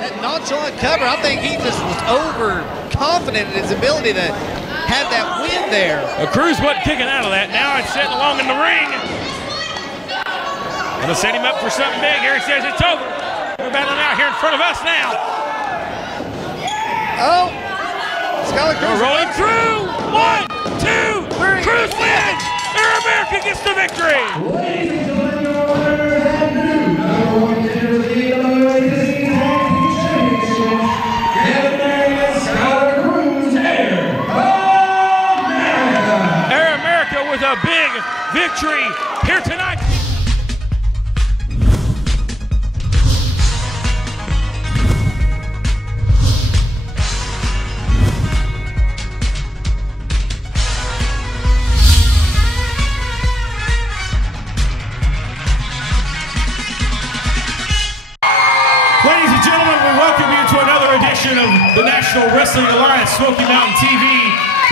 that nonchalant cover. I think he just was overconfident in his ability to have that win there. Well, Cruze wasn't kicking out of that. Now it's sitting along in the ring. Gonna set him up for something big. Here he says it's over. We're battling out here in front of us now. Oh, Skylar Kruze rolling through. 1, 2, 3. Cruze wins. Air America gets the victory. Ladies and gentlemen, your winner and new #1 contender of the NWA Tag Team Championship, Gavin Darring and Skylar Kruze, Air America with a big victory here tonight. Ladies and gentlemen, we welcome you to another edition of the National Wrestling Alliance Smoky Mountain TV.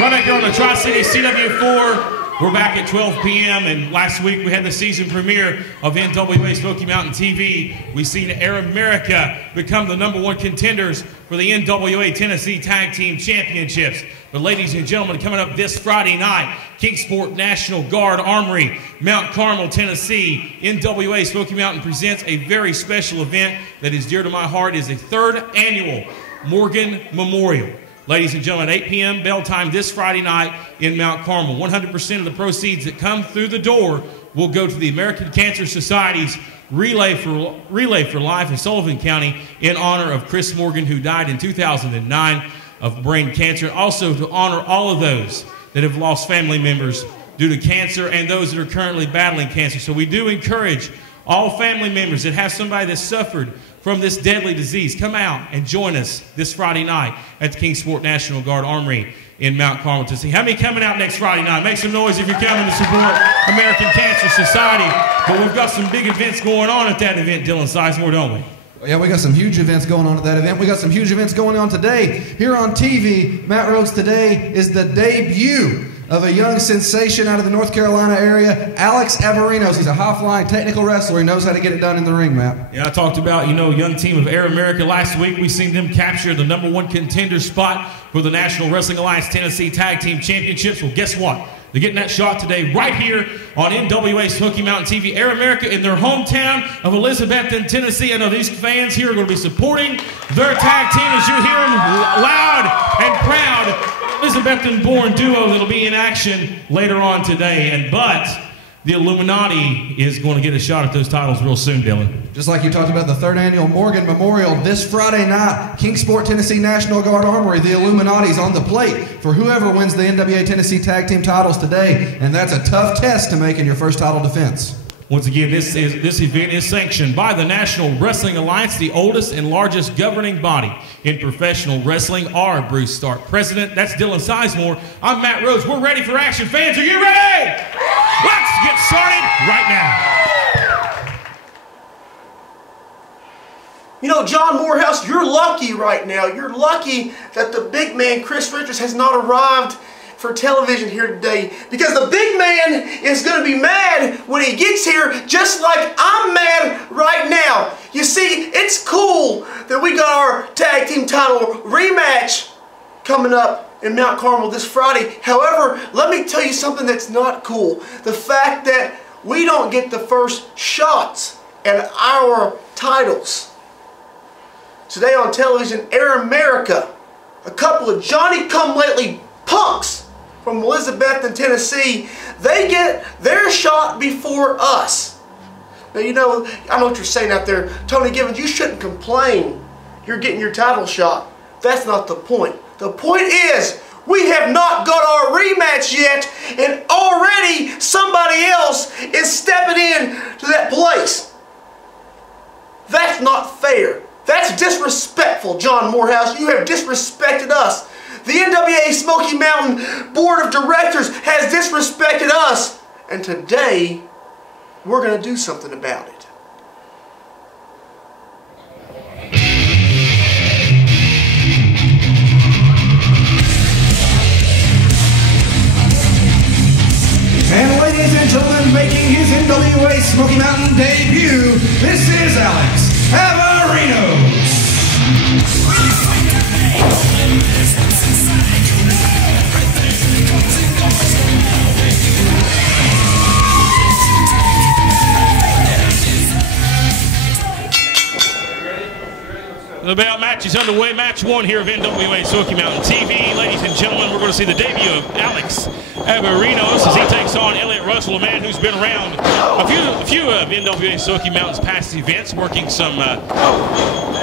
Right back here on the Tri-City CW4. We're back at 12 p.m. and last week we had the season premiere of NWA Smoky Mountain TV. We've seen Air America become the #1 contenders for the NWA Tennessee Tag Team Championships. But ladies and gentlemen, coming up this Friday night, Kingsport National Guard Armory, Mount Carmel, Tennessee, NWA Smoky Mountain presents a very special event that is dear to my heart. It is the 3rd annual Morgan Memorial. Ladies and gentlemen, 8 p.m. bell time this Friday night in Mount Carmel. 100% of the proceeds that come through the door will go to the American Cancer Society's Relay for Life in Sullivan County in honor of Chris Morgan, who died in 2009 of brain cancer, and also to honor all of those that have lost family members due to cancer and those that are currently battling cancer. So we do encourage all family members that have somebody that suffered from this deadly disease, come out and join us this Friday night at the Kingsport National Guard Armory in Mount Carmel, Tennessee. How many coming out next Friday night? Make some noise if you're coming to support American Cancer Society. But we've got some big events going on at that event, Dylan Sizemore, don't we? Yeah, we got some huge events going on at that event. We got some huge events going on today. Here on TV, Matt Rhodes, today is the debut of a young sensation out of the North Carolina area, Alex Avgerinos. He's a high-flying technical wrestler. He knows how to get it done in the ring, Matt. Yeah, I talked about, young team of Air America last week. We seen them capture the #1 contender spot for the National Wrestling Alliance Tennessee Tag Team Championships. Well, guess what? They're getting that shot today right here on NWA Smoky Mountain TV. Air America in their hometown of Elizabethton, Tennessee. I know these fans here are going to be supporting their tag team as you hear them loud and proud. Elizabethton-born duo that'll be in action later on today. But the Illuminati is going to get a shot at those titles real soon, Dylan. Just like you talked about the 3rd annual Morgan Memorial this Friday night, Kingsport, Tennessee National Guard Armory, the Illuminati's on the plate for whoever wins the NWA Tennessee Tag Team titles today, and that's a tough test to make in your first title defense. Once again, this event is sanctioned by the National Wrestling Alliance, the oldest and largest governing body in professional wrestling. Our Bruce Stark president. That's Dylan Sizemore. I'm Matt Rhodes. We're ready for action. Fans, are you ready? Let's get started right now. John Morehouse, you're lucky right now. You're lucky that the big man, Chris Richards, has not arrived for television here today, because the big man is going to be mad when he gets here, just like I'm mad right now. You see, it's cool that we got our tag team title rematch coming up in Mount Carmel this Friday. However, let me tell you something that's not cool. The fact that we don't get the first shots at our titles. Today on television, Air America, a couple of Johnny-come-lately punks from Elizabethton, Tennessee, they get their shot before us. Now, I know what you're saying out there. Tony Givens, you shouldn't complain. You're getting your title shot. That's not the point. The point is, we have not got our rematch yet, and already somebody else is stepping in to that place. That's not fair. That's disrespectful, John Morehouse. You have disrespected us. The NWA Smoky Mountain Board of Directors has disrespected us. And today, we're going to do something about it. And ladies and gentlemen, making his NWA Smoky Mountain debut, this is Alex Aberinos. The belt match is underway. Match 1 here of NWA Smoky Mountain TV. Ladies and gentlemen, we're going to see the debut of Alex Avgerinos as he takes on Elliot Russell, a man who's been around a few of NWA Smoky Mountain's past events, working some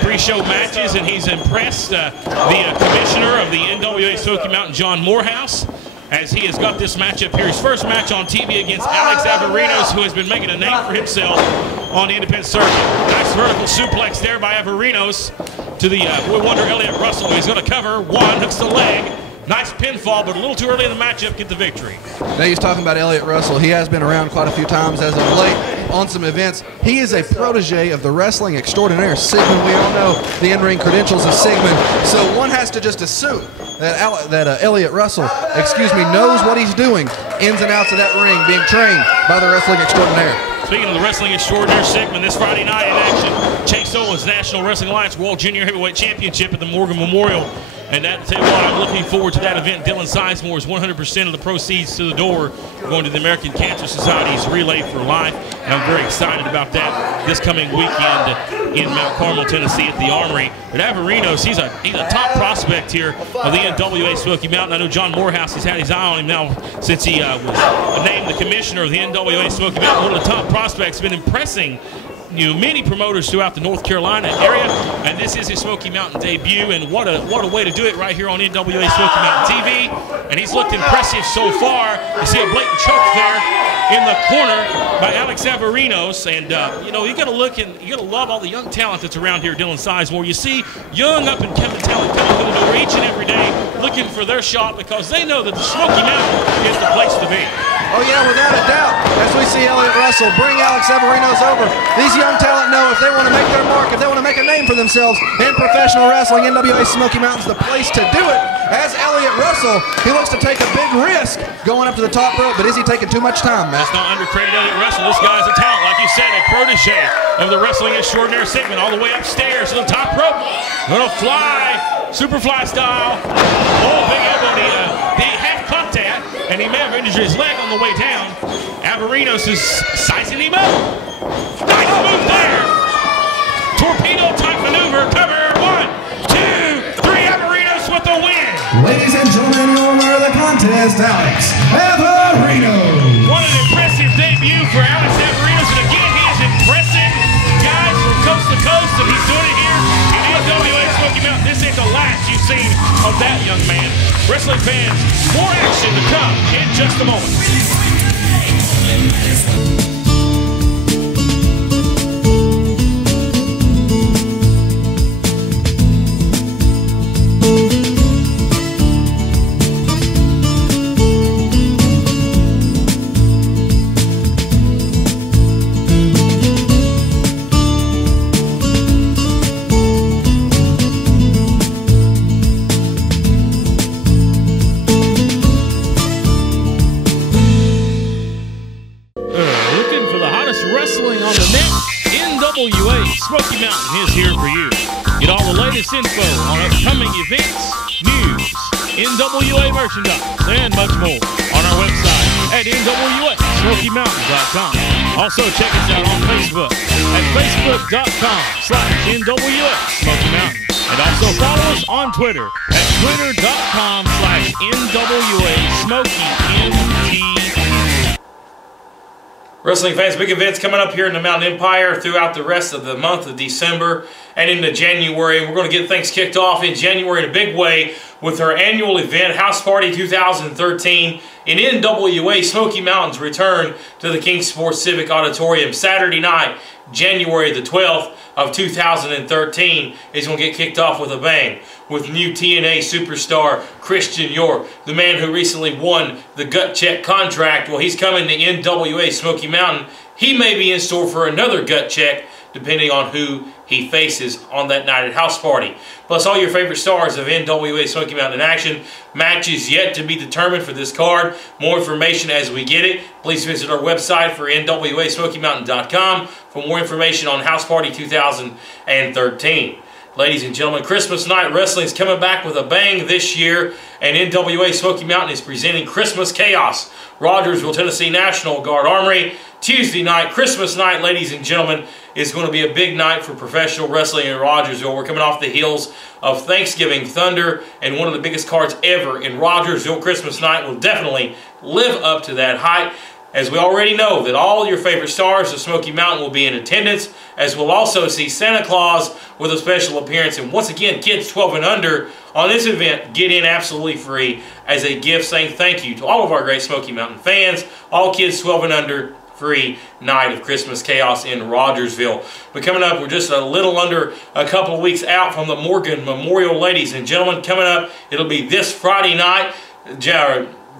pre-show matches, and he's impressed the commissioner of the NWA Smoky Mountain, John Morehouse, as he has got this matchup here. His first match on TV against Alex Avgerinos, who has been making a name for himself on the independent circuit. Nice vertical suplex there by Avgerinos to the boy wonder Elliot Russell. He's going to cover one, hooks the leg. Nice pinfall, but a little too early in the matchup, get the victory. Now he's talking about Elliot Russell. He has been around quite a few times as of late on some events. He is a protege of the wrestling extraordinaire Sigmon. We all know the in-ring credentials of Sigmon. So one has to just assume that Elliot Russell, knows what he's doing, ins and outs of that ring, being trained by the wrestling extraordinaire. Speaking of the wrestling extraordinaire Sigmon, this Friday night in action, Chase Owens National Wrestling Alliance World Junior Heavyweight Championship at the Morgan Memorial. And that, tell you what, I'm looking forward to that event. Dylan Sizemore is 100% of the proceeds to the door going to the American Cancer Society's Relay for Life. And I'm very excited about that this coming weekend in Mount Carmel, Tennessee at the Armory. But Avgerinos, he's a top prospect here of the NWA Smoky Mountain. I know John Morehouse has had his eye on him now since he was named the commissioner of the NWA Smoky Mountain. One of the top prospects, been impressing many promoters throughout the North Carolina area, and this is his Smoky Mountain debut, and what a way to do it right here on NWA Smoky Mountain TV. And he's looked impressive so far. You see a blatant choke there in the corner by Alex Avgerinos, and you got to look and you got to love all the young talent that's around here. Dylan Sizemore, you see young up and coming talent coming through the door each and every day, looking for their shot because they know that the Smoky Mountain is the place to be. Oh yeah, without a doubt. As we see Elliot Russell bring Alex Avgerinos over, these young talent know if they want to make their mark, if they want to make a name for themselves in professional wrestling, NWA Smoky Mountain's the place to do it. As Elliot Russell, he looks to take a big risk going up to the top rope, but is he taking too much time, man? Let's not undercredit Elliot Russell. This guy's a talent, like you said, a protege of the wrestling extraordinaire Sigmon, all the way upstairs to the top rope. Gonna fly, superfly style. Oh, big elbow. He half caught that, and he may have injured his leg on the way down. Avgerinos is sizing him up. Nice move there. Torpedo type maneuver. Cover. 1, 2, 3. Avgerinos with the win. Ladies and gentlemen, your winner of the contest, Alex Avgerinos. What an impressive debut for Alex Avgerinos. And again, he is impressing guys from coast to coast, and he's doing it here in NWA Smoky Mountain. This ain't the last you've seen of that young man. Wrestling fans, more action to come in just a moment. NWA Smoky Mountain is here for you. Get all the latest info on upcoming events, news, NWA merchandise, and much more on our website at NWASmokyMountain.com. Also, check us out on Facebook at Facebook.com/NWA Smoky Mountain. And also follow us on Twitter at Twitter.com/NWA Smoky MTV. Wrestling fans, big events coming up here in the Mountain Empire throughout the rest of the month of December and into January. We're going to get things kicked off in January in a big way with our annual event, House Party 2013, in NWA Smoky Mountain's return to the King Sports Civic Auditorium. Saturday night, January the 12th of 2013 is going to get kicked off with a bang with new TNA superstar Christian York, the man who recently won the gut check contract. Well, he's coming to NWA Smoky Mountain. He may be in store for another gut check depending on who he faces on that night at House Party. Plus all your favorite stars of NWA Smoky Mountain in action. Matches yet to be determined for this card. More information as we get it. Please visit our website for NWASmokyMountain.com for more information on House Party 2013. Ladies and gentlemen, Christmas Night Wrestling is coming back with a bang this year, and NWA Smoky Mountain is presenting Christmas Chaos. Rogersville, Tennessee National Guard Armory. Tuesday night, Christmas night, ladies and gentlemen, is going to be a big night for professional wrestling in Rogersville. We're coming off the heels of Thanksgiving Thunder, and one of the biggest cards ever in Rogersville. Christmas night will definitely live up to that height, as we already know that all your favorite stars of Smoky Mountain will be in attendance, as we'll also see Santa Claus with a special appearance. And once again, kids 12 and under on this event get in absolutely free as a gift, saying thank you to all of our great Smoky Mountain fans. All kids 12 and under, free night of Christmas Chaos in Rogersville. But coming up, we're just a little under a couple of weeks out from the Morgan Memorial, ladies and gentlemen. Coming up, it'll be this Friday night,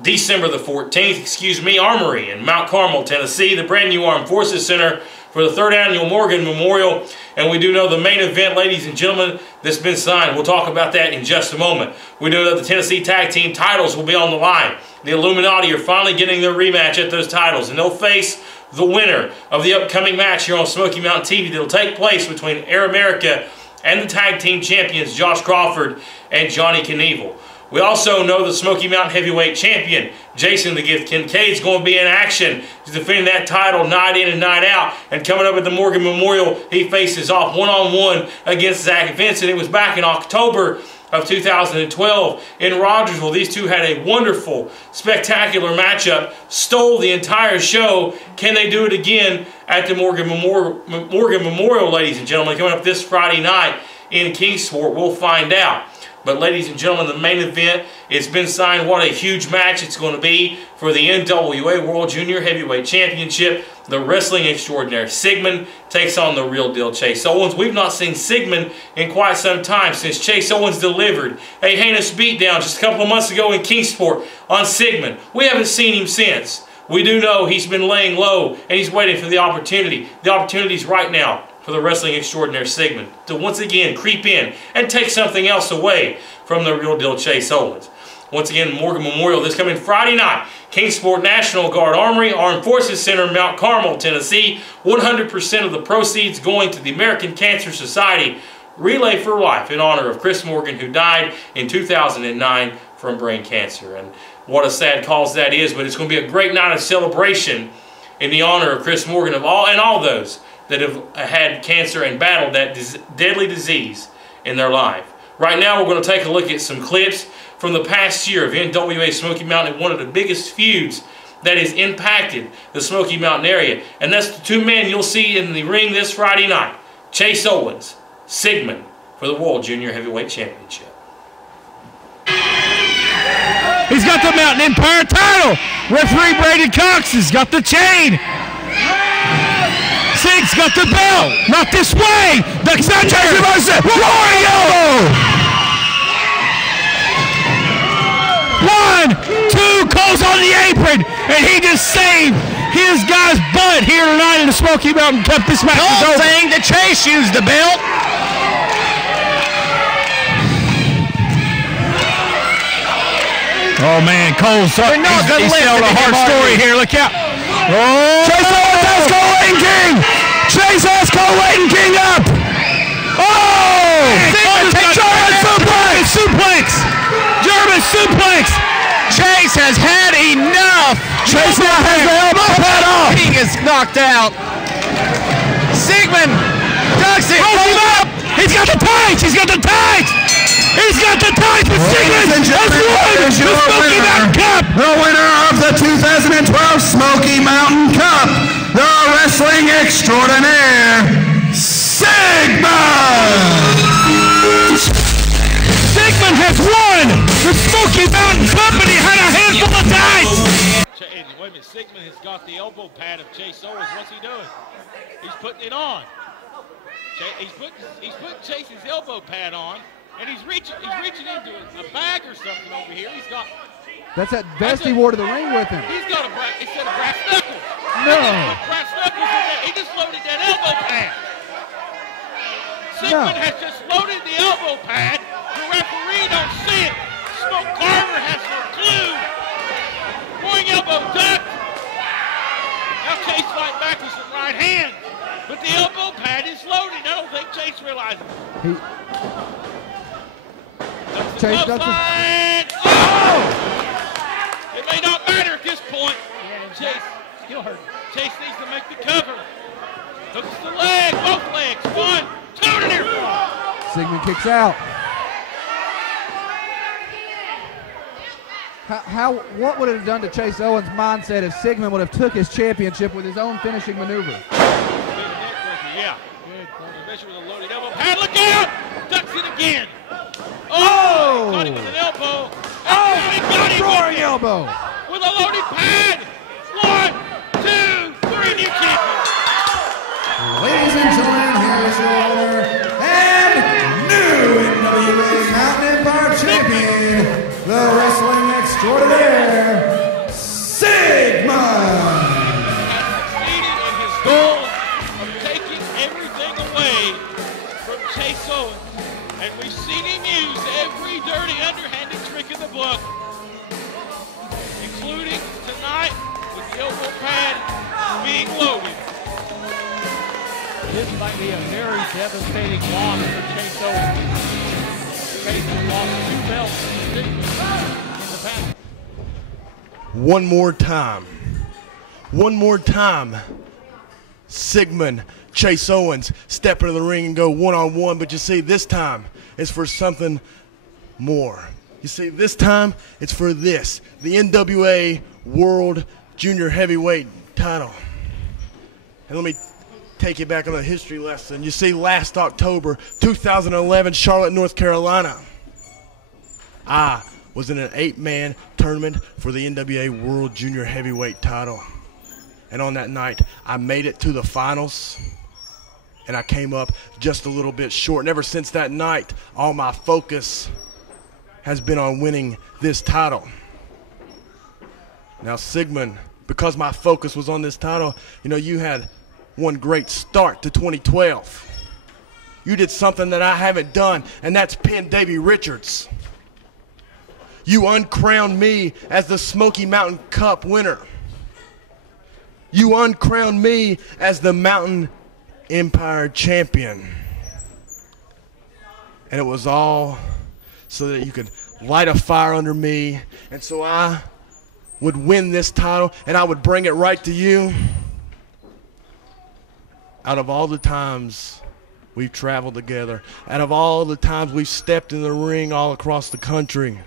December the 14th, Armory in Mount Carmel, Tennessee, the brand new Armed Forces Center for the 3rd Annual Morgan Memorial. And we do know the main event, ladies and gentlemen, that's been signed. We'll talk about that in just a moment. We know that the Tennessee Tag Team titles will be on the line. The Illuminati are finally getting their rematch at those titles, and they'll face the winner of the upcoming match here on Smoky Mountain TV that will take place between Air America and the Tag Team Champions, Josh Crawford and Johnny Knieval. We also know the Smoky Mountain Heavyweight Champion, Jason the Gift Kincaid, is going to be in action to defend that title night in and night out. And coming up at the Morgan Memorial, he faces off one-on-one against Zach Vincent. It was back in October of 2012 in Rogersville. These two had a wonderful, spectacular matchup, stole the entire show. Can they do it again at the Morgan Memorial, ladies and gentlemen? Coming up this Friday night in Kingsport, we'll find out. But ladies and gentlemen, the main event, it's been signed. What a huge match it's going to be for the NWA World Junior Heavyweight Championship. The wrestling extraordinaire Sigmon takes on the real deal Chase Owens. We've not seen Sigmon in quite some time, since Chase Owens delivered a heinous beatdown just a couple of months ago in Kingsport on Sigmon. We haven't seen him since. We do know he's been laying low and he's waiting for the opportunity. The opportunity's right now for the wrestling extraordinaire Sigmon to once again creep in and take something else away from the real deal Chase Owens. Once again, Morgan Memorial this coming Friday night, Kingsport National Guard Armory, Armed Forces Center, Mount Carmel, Tennessee. 100% of the proceeds going to the American Cancer Society Relay for Life in honor of Chris Morgan, who died in 2009 from brain cancer. And what a sad cause that is, but it's going to be a great night of celebration in the honor of Chris Morgan and all those that have had cancer and battled that deadly disease in their life. Right now, we're going to take a look at some clips from the past year of NWA Smoky Mountain, one of the biggest feuds that has impacted the Smoky Mountain area. And that's the two men you'll see in the ring this Friday night, Chase Owens, Sigmon, for the World Junior Heavyweight Championship. He's got the Mountain Empire title. Referee Brady Cox has got the chain. Sig's got the belt. Not this way. The Sanctioned. Wario. 1, 2, calls on the apron, and he just saved his guy's butt here tonight in the Smoky Mountain. Kept this match over. Saying that Chase used the belt. Oh man, Cole's telling a hard story here. Look out! Oh, Chase Owens has Cole Waiting King. Chase has Cole Waiting King up. Oh! German suplex. German suplex. Chase has had enough. Chase now has the elbow pad off. King is knocked out. Sigmon ducks it. He's got the tights. He's got the tights. He's got the tights, but Sigmon has won the Smoky Mountain Cup. The winner of the 2012 Smoky Mountain Cup, the wrestling extraordinaire, Sigmon! Sigmon has won the Smoky Mountain Cup, and he had a handful of tights. Wait a minute, Sigmon has got the elbow pad of Chase Owens. What's he doing? He's putting it on. He's putting Chase's elbow pad on. And he's reaching into a bag or something over here. He's got. That's that vest he wore to the ring with him. He's got instead of brass knuckles. No. Brass knuckles in there. He just loaded that elbow pad. Sigmon has just loaded the elbow pad. The referee don't see it. Smoke Carver has no clue. Going elbow duck. Now Chase fighting back with some right hand. But the elbow pad is loaded. I don't don't think Chase realizes. Chase doesn't. Oh! It may not matter at this point. Chase needs to make the cover. Hooks the leg, both legs. 1, 2, and here. Sigmon kicks out. What would it have done to Chase Owens' mindset if Sigmon would have took his championship with his own finishing maneuver? Yeah. Especially with a loaded elbow pad. Look out! Ducks it again. Oh! Got him with an elbow. Oh! He got him roaring elbow. With a loaded pad. 1, 2, 3, new champion. Ladies and gentlemen, here's your winner and new NWA Mountain Empire champion, the wrestling extraordinaire, Sigmon. Succeeded in his goal of taking everything away from Chase Owens. And we've seen him use every dirty underhanded trick in the book, including tonight with the elbow pad being loaded. This might be a very devastating loss for Chase Owens. Chase has lost 2 belts in the past. One more time. One more time. Sigmon, Chase Owens step into the ring and go one-on-one, but you see, this time it's for something more. You see, this time it's for this, the NWA World Junior Heavyweight title. And let me take you back on a history lesson. You see, last October 2011, Charlotte, North Carolina, I was in an 8-man tournament for the NWA World Junior Heavyweight title. And on that night, I made it to the finals, and I came up just a little bit short. And ever since that night, all my focus has been on winning this title. Now, Sigmon, because my focus was on this title, you know, you had one great start to 2012. You did something that I haven't done, and that's pin Davey Richards. You uncrowned me as the Smoky Mountain Cup winner. You uncrowned me as the Mountain Empire champion. And it was all so that you could light a fire under me, and so I would win this title, and I would bring it right to you. Out of all the times we've traveled together, out of all the times we've stepped in the ring all across the country,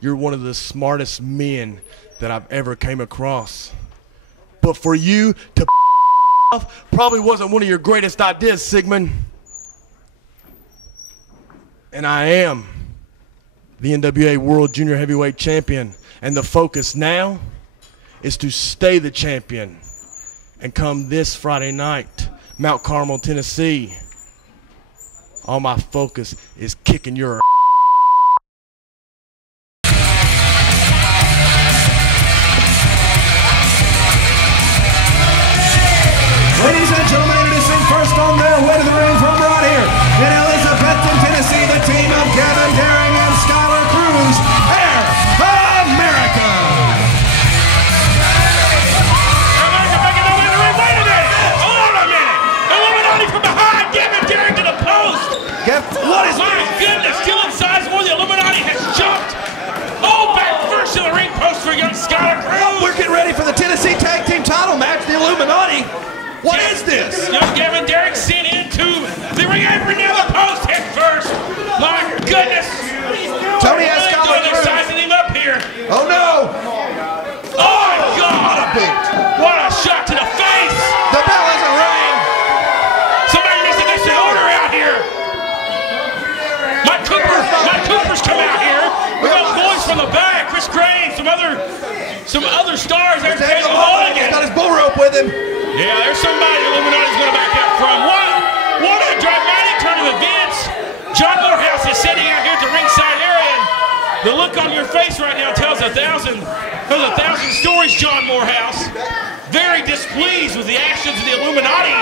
you're one of the smartest men that I've ever came across. But for you to off probably wasn't one of your greatest ideas, Sigmon. And I am the NWA World Junior Heavyweight Champion. And the focus now is to stay the champion. And come this Friday night, Mount Carmel, Tennessee, all my focus is kicking your Ladies and gentlemen, introducing first on their way to the ring from right here in Elizabethton, Tennessee, the team of Gavin Darring and Skylar Kruze, America. Wait a minute! Hold on a minute! Illuminati from behind! Gavin Darring to the post! What is my goodness! Dylan Sizemore, the Illuminati has jumped! Oh, back first to the ring post for young Skylar Kruze! We're getting ready for the Tennessee Tag Team title match, the Illuminati. What is this? Young Gavin Darring sent into the ring apron near the post head first. My goodness! Tony has Skylar They're sizing him up here. Oh no! Oh my God! What a shot to the face! The bell isn't ringing. Somebody needs to get some order out here. Mike Cooper's come out here. We got boys from the back. Chris Crane, some other stars. There's Daniel Mulligan. He's got his bull rope with him. Yeah, there's somebody Illuminati's going to back up from. What a dramatic turn of events. John Morehouse is sitting out here at the ringside area, and the look on your face right now tells a thousand stories, John Morehouse. Very displeased with the actions of the Illuminati.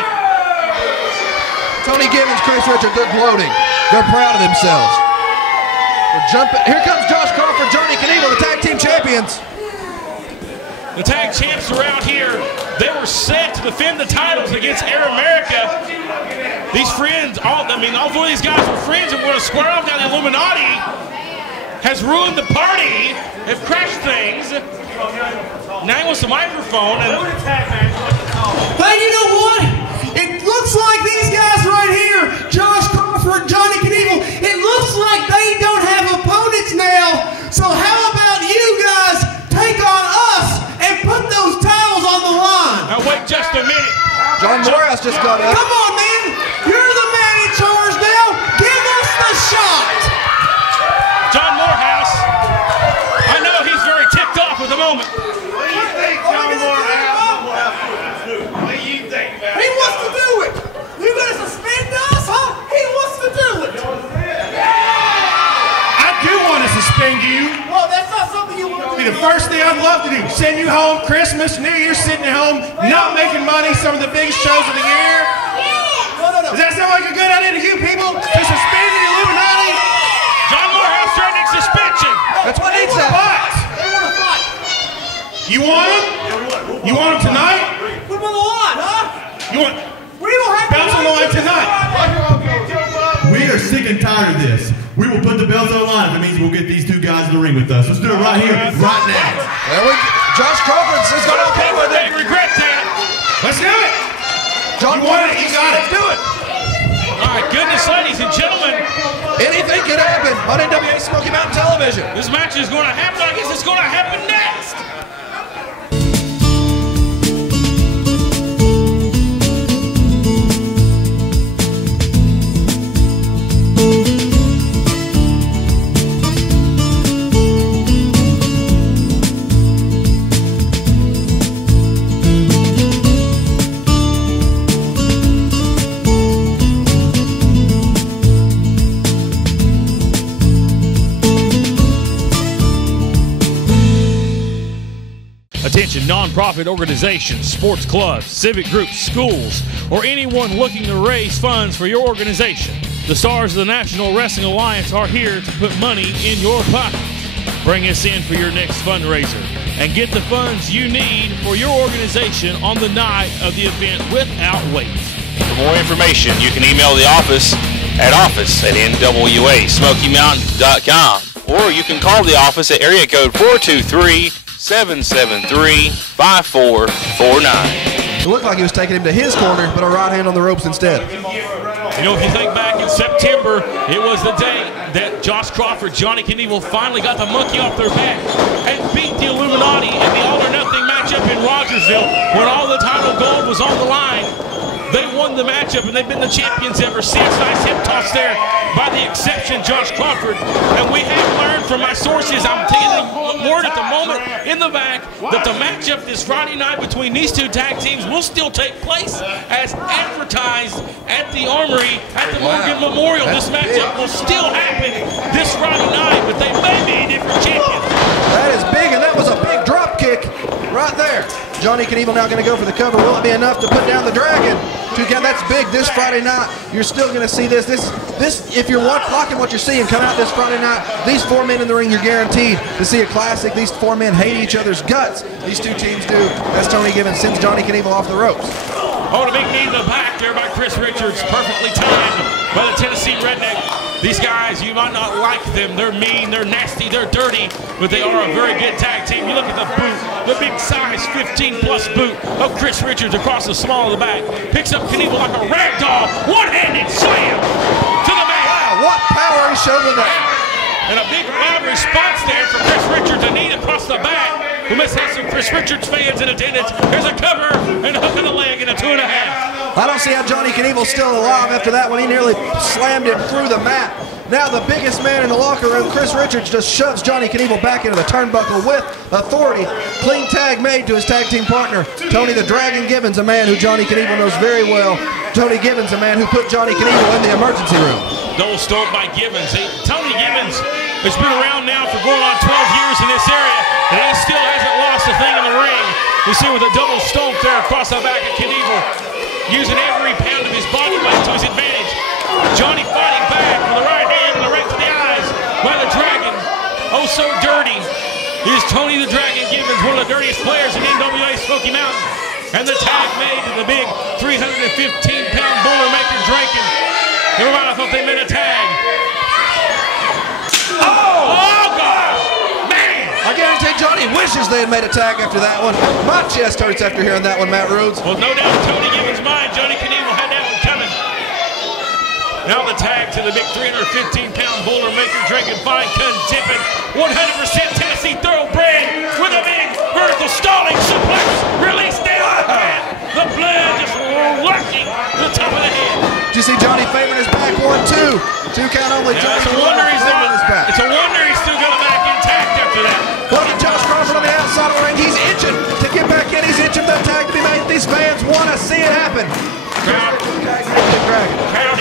Tony Gibbons, Chris Richard, they're gloating. They're proud of themselves. They're jumping. Here comes Josh Crawford, Johnny Knieval, the tag team champions. The tag champs around here, they were set to defend the titles against Air America. These friends, all four of these guys were friends and want to square off. Now the Illuminati has ruined the party, have crashed things. Now he wants the microphone. And hey, you know what? It looks like these guys right here, Josh Crawford, Johnny Knieval, it looks like they don't have opponents now. So how about you guys take on us and put those towels on the line? Now wait just a minute. John Morehouse just got up. Come on, man. You're the man in charge now. Give us the shot. John Morehouse. I know he's very ticked off at the moment. What do you think, John Morehouse? What do you think, man? He wants to do it. You gonna suspend us, huh? He wants to do it. I do want to suspend you. Well, that's not something you want to Be do. the first thing I'd love to do. Send you home Christmas, New Year's, sitting at home, not making money, some of the biggest shows of the year. No. Does that sound like a good idea to you people? To suspend the Illuminati? John Morehouse threatening suspension. That's what needs to But They want to fight. you want them? You want them tonight? Put them on the line, huh? You want We don't have belts on the line tonight? We are sick and tired of this. We will put the belts on the line if it means we'll get these two guys in the ring with us. Let's do it right here, right now. Josh Crawford is going to okay with it. They regret that. Let's do it. John You want it? You got it. Let's do it. All right, goodness, ladies and gentlemen. Anything could happen on NWA Smoky Mountain Television. This match is going to happen. I guess it's going to happen next. Attention non-profit organizations, sports clubs, civic groups, schools, or anyone looking to raise funds for your organization. The stars of the National Wrestling Alliance are here to put money in your pocket. Bring us in for your next fundraiser and get the funds you need for your organization on the night of the event without wait. For more information, you can email the office at office@NWASmokyMountain.com, or you can call the office at area code 423-773-5449. It looked like he was taking him to his corner, but a right hand on the ropes instead. You know, if you think back in September, it was the day that Josh Crawford, Johnny Knieval finally got the monkey off their back and beat the Illuminati in the all-or-nothing matchup in Rogersville when all the title gold was on the line. They won the matchup, and they've been the champions ever since. Nice hip toss there by the exception, Josh Crawford. And we have learned from my sources, I'm taking the word at the moment in the back, that the matchup this Friday night between these two tag teams will still take place as advertised at the Armory at the Morgan Memorial. This matchup will still happen this Friday night, but they may be a different champion. That is big, and that was a big drop kick right there. Johnny Knieval now going to go for the cover. Will it be enough to put down the Dragon? That's big this Friday night. You're still going to see this. If you're liking what you're seeing, come out this Friday night. These four men in the ring, you're guaranteed to see a classic. These four men hate each other's guts. These two teams do. As Tony Gibbons sends Johnny Knieval off the ropes. Oh, the big knee in the back there by Chris Richards. Perfectly timed by the Tennessee Redneck. These guys, you might not like them. They're mean, they're nasty, they're dirty, but they are a very good tag team. You look at the boot, the big size 15-plus boot of Chris Richards across the small of the back. Picks up Knieval like a rag doll. One-handed slam to the back. Wow, what power he showed with that. And a big loud response there for Chris Richards. A knee across the back. We must have some Chris Richards fans in attendance. There's a cover and a hook in the leg and a 2.5. I don't see how Johnny Knieval's still alive after that one. He nearly slammed him through the mat. Now the biggest man in the locker room, Chris Richards, just shoves Johnny Knieval back into the turnbuckle with authority. Clean tag made to his tag team partner, Tony the Dragon Gibbons, a man who Johnny Knieval knows very well. Tony Gibbons, a man who put Johnny Knieval in the emergency room. Double stomp by Gibbons. Tony Gibbons has been around now for going on 12 years in this area, and he still hasn't lost a thing in the ring. You see with a double stomp there across the back of Knieval, using every pound of his body weight to his advantage. Johnny fighting back with the right hand and the right to the eyes by the Dragon. Oh, so dirty is Tony the Dragon Gibbons, one of the dirtiest players in NWA Smoky Mountain. And the tag made to the big 315-pound Boilermaker Draken. Everybody, I thought they made a tag. Oh, God! Man! I guarantee Johnny wishes they had made a tag after that one. My chest hurts after hearing that one, Matt Rhodes. Well, no doubt Tony Gibbons' mind, Johnny Knieval had that one coming. Now the tag to the big 315-pound Boilermaker Draken, fine dipping, 100% Tennessee thoroughbred with a big vertical stalling suplex, release down the head. The blood just lurking to the top of the head. Did you see Johnny favoring his back? 1-2. 2 count only. Yeah, it's a wonder he's still got a back intact after that. Look at Josh Crawford on the outside of the ring. He's itching to get back in. He's itching for that tag to be made. These fans want to see it happen. Crowd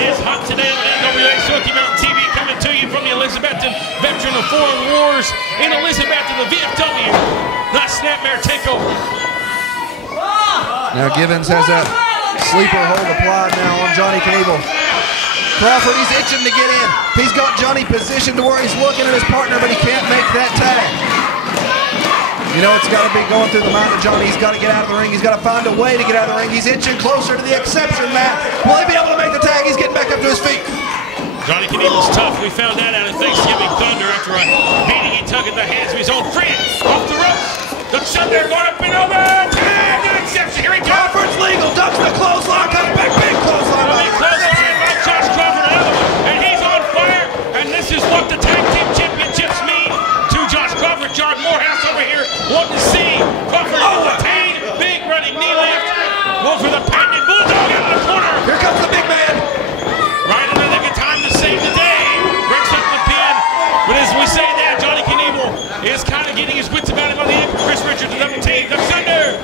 is hot today on NWA Smoky Mountain TV, coming to you from the Elizabethton veteran of foreign wars in Elizabethton, the VFW. Nice snapmare takeover. Now Givens has that sleeper hold applied now on Johnny Knieval. Crawford, he's itching to get in. He's got Johnny positioned to where he's looking at his partner, but he can't make that tag. You know, it's got to be going through the mind of Johnny. He's got to get out of the ring. He's got to find a way to get out of the ring. He's inching closer to the exception, Matt. Will he be able to make the tag? He's getting back up to his feet. Johnny Knieval's tough. We found that out at Thanksgiving Thunder after a beating he took at the hands of his own friend. Off the ropes. The Thunder going up and over. Tag to exception. Here he goes. Crawford's legal. Ducks the clothesline. Comes back. Big clothesline. Big clothesline by Josh Crawford. Another one. And he's on fire. And this is what the tag team championships mean to Josh Crawford. Jared Morehouse over here wanting to see Crawford retained. Big running knee lift. Going for the patented bulldog out of the corner. Here comes the big man. Right in the nick of time to save the day. Breaks up the pin. But as we say that, Johnny Knieval is kind of getting his wits about him on the end. Chris Richards, the double team. The Thunder.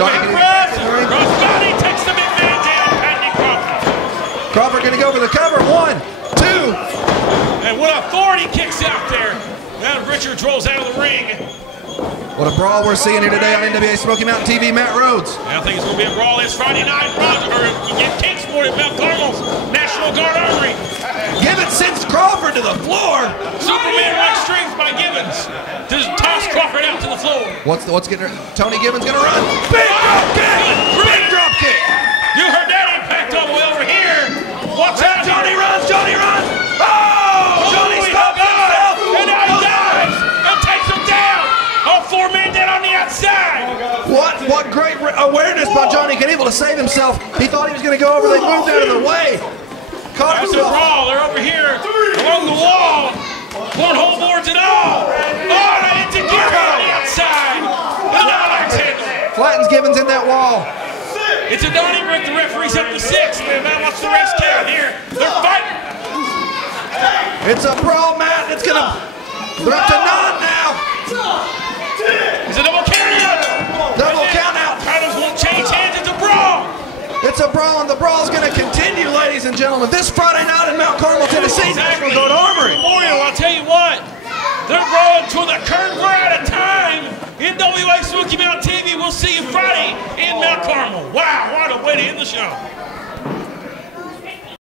Crossbody takes the big man down. Patented Crawford. Crawford going to go for the cover. 1, 2. And what authority kicks out there. Now Richards rolls out of the ring. What a brawl we're seeing here today on NWA Smoky Mountain TV. Matt Rhodes. I think it's going to be a brawl. It's Friday night. Kingsport at Mount Carmel's National Guard Armory. Gibbons sends Crawford to the floor. Superman-like strength by Gibbons to toss Crawford out to the floor. What's getting Tony Gibbons going to run? Big drop kick. Big drop kick. You heard that impact all the way over here. Watch out. Johnny runs. Johnny runs. Oh! Johnny stops himself. And now he dives and takes him down. All 4 men down on the outside. What great awareness by Johnny Knieval to save himself. He thought he was going to go over. They moved out of the way. That's a brawl. They're over here along the wall. Cornhole boards and all. Oh, they hit together on the outside. Flattens Gibbons in that wall. It's a Donnie break. The referee's up to 6. And now watch the race count here. They're fighting. It's a brawl, Matt. It's gonna. They're up to 9 now. It's a double count out. Double count out. Titles won't change hands. It's a brawl. It's a brawl, and the brawl is going to continue, ladies and gentlemen. This Friday night in Mount Carmel, Tennessee, National Guard Armory. Memorial, I'll tell you what. They're brawling to the curve. We're out of time. NWA Smoky Mountain TV. We'll see you Friday in Mount Carmel. Wow, what a way to end the show.